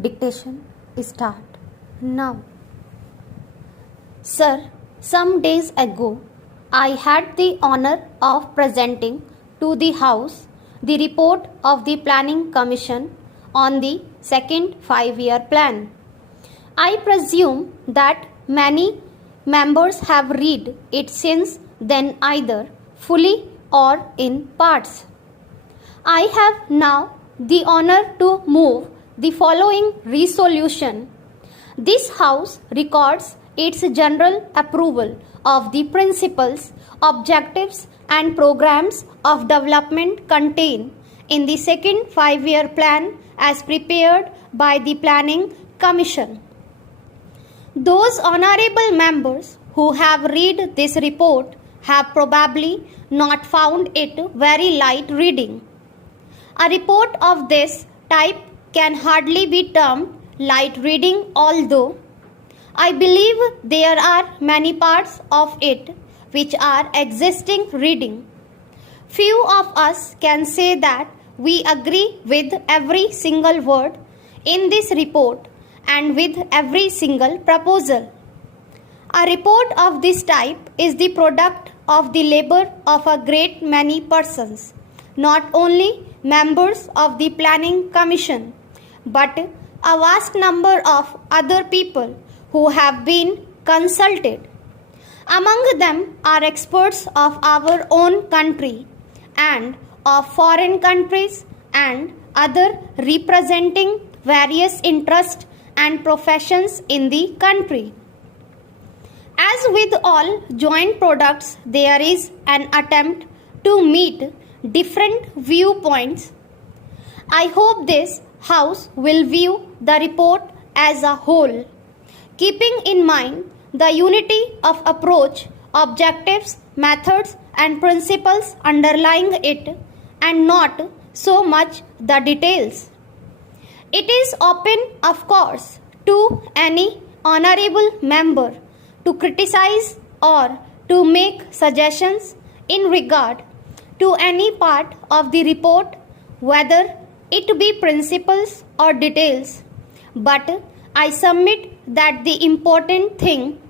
Dictation start now. Sir, some days ago I had the honor of presenting to the House the report of the Planning Commission on the second 5-year plan. I presume that many members have read it since then, either fully or in parts. I have now the honor to move the following resolution. This House records its general approval of the principles, objectives and programs of development contained in the second 5-year plan as prepared by the Planning Commission. Those honorable members who have read this report have probably not found it very light reading. A report of this type can hardly be termed light reading, although I believe there are many parts of it which are existing reading. Few of us can say that we agree with every single word in this report and with every single proposal. A report of this type is the product of the labor of a great many persons, not only members of the Planning Commission, but a vast number of other people who have been consulted. Among them are experts of our own country and of foreign countries and other representing various interests and professions in the country. As with all joint products, there is an attempt to meet different viewpoints. I hope this House will view the report as a whole, keeping in mind the unity of approach, objectives, methods and principles underlying it, and not so much the details. It is open, of course, to any honorable member to criticize or to make suggestions in regard to any part of the report, whether it be principles or details, but I submit that the important thing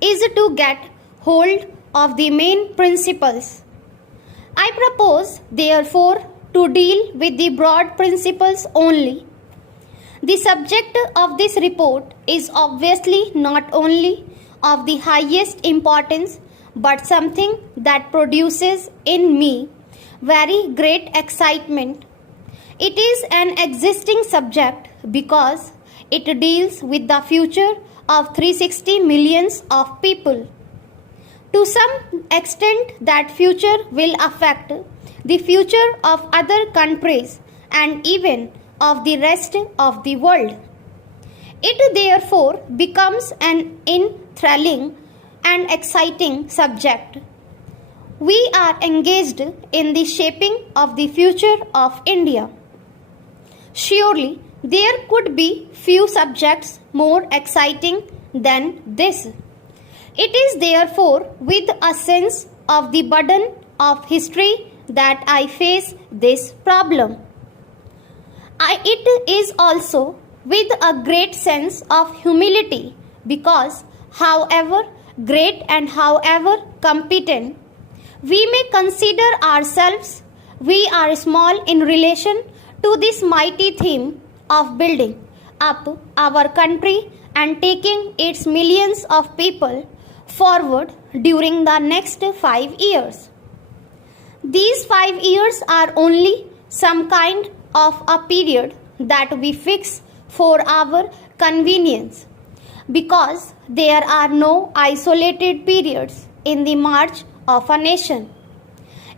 is to get hold of the main principles. I propose, therefore, to deal with the broad principles only. The subject of this report is obviously not only of the highest importance, but something that produces in me very great excitement. It is an existing subject because it deals with the future of 360 millions of people. To some extent, that future will affect the future of other countries and even of the rest of the world. It therefore becomes an enthralling and exciting subject. We are engaged in the shaping of the future of India. Surely there could be few subjects more exciting than this. It is therefore with a sense of the burden of history that I face this problem. It is also with a great sense of humility, because however great and however competent we may consider ourselves, we are small in relation to this mighty theme of building up our country and taking its millions of people forward during the next 5 years. These 5 years are only some kind of a period that we fix for our convenience, because there are no isolated periods in the march of a nation.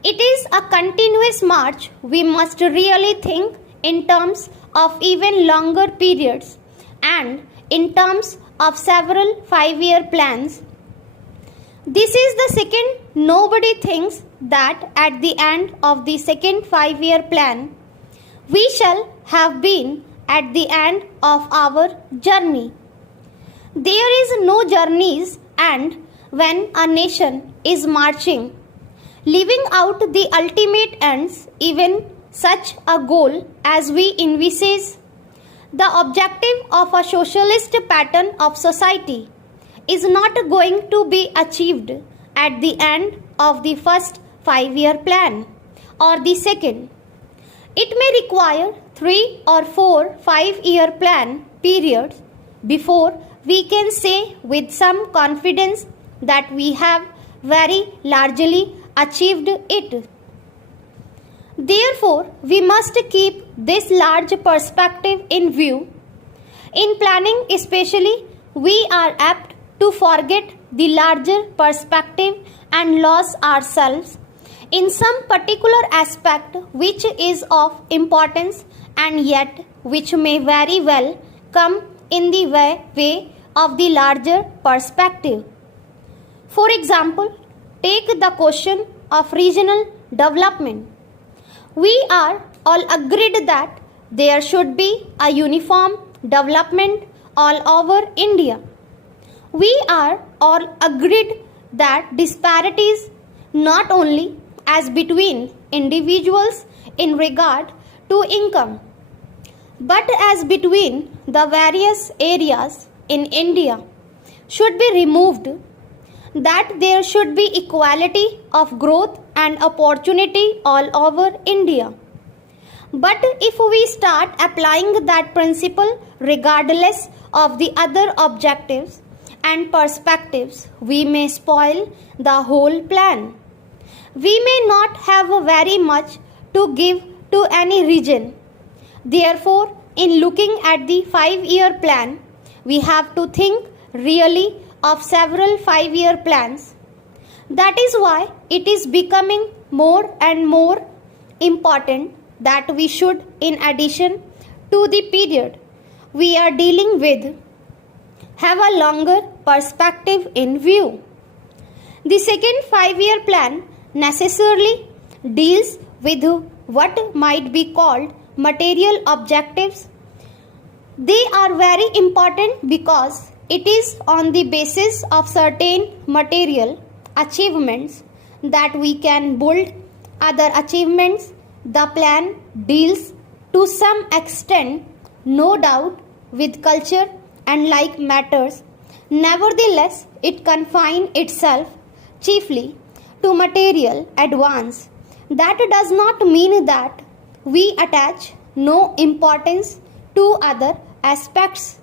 It is a continuous march. We must really think in terms of even longer periods and in terms of several 5-year plans. This is the second. Nobody thinks that at the end of the second 5-year plan, we shall have been at the end of our journey. There is no journeys, and when a nation is marching, leaving out the ultimate ends, even such a goal as we envisage, The objective of a socialist pattern of society is not going to be achieved at the end of the first 5-year plan or the second. It may require 3 or 4 5-year plan periods before we can say with some confidence that we have very largely achieved it. Therefore, we must keep this large perspective in view. In planning especially, we are apt to forget the larger perspective and lose ourselves in some particular aspect which is of importance and yet which may very well come in the way of the larger perspective. For example, take the question of regional development. We are all agreed that there should be a uniform development all over India. We are all agreed that disparities not only as between individuals in regard to income, but as between the various areas in India should be removed, that there should be equality of growth and opportunity all over India. But if we start applying that principle regardless of the other objectives and perspectives, we may spoil the whole plan. We may not have very much to give to any region. Therefore, in looking at the 5-year plan, we have to think really of several 5-year plans. That is why it is becoming more and more important that we should, in addition to the period we are dealing with, have a longer perspective in view. The second 5-year plan necessarily deals with what might be called material objectives. They are very important because it is on the basis of certain material achievements that we can build other achievements. The plan deals to some extent, no doubt, with culture and like matters. Nevertheless, it confines itself chiefly to material advance. That does not mean that we attach no importance to other aspects.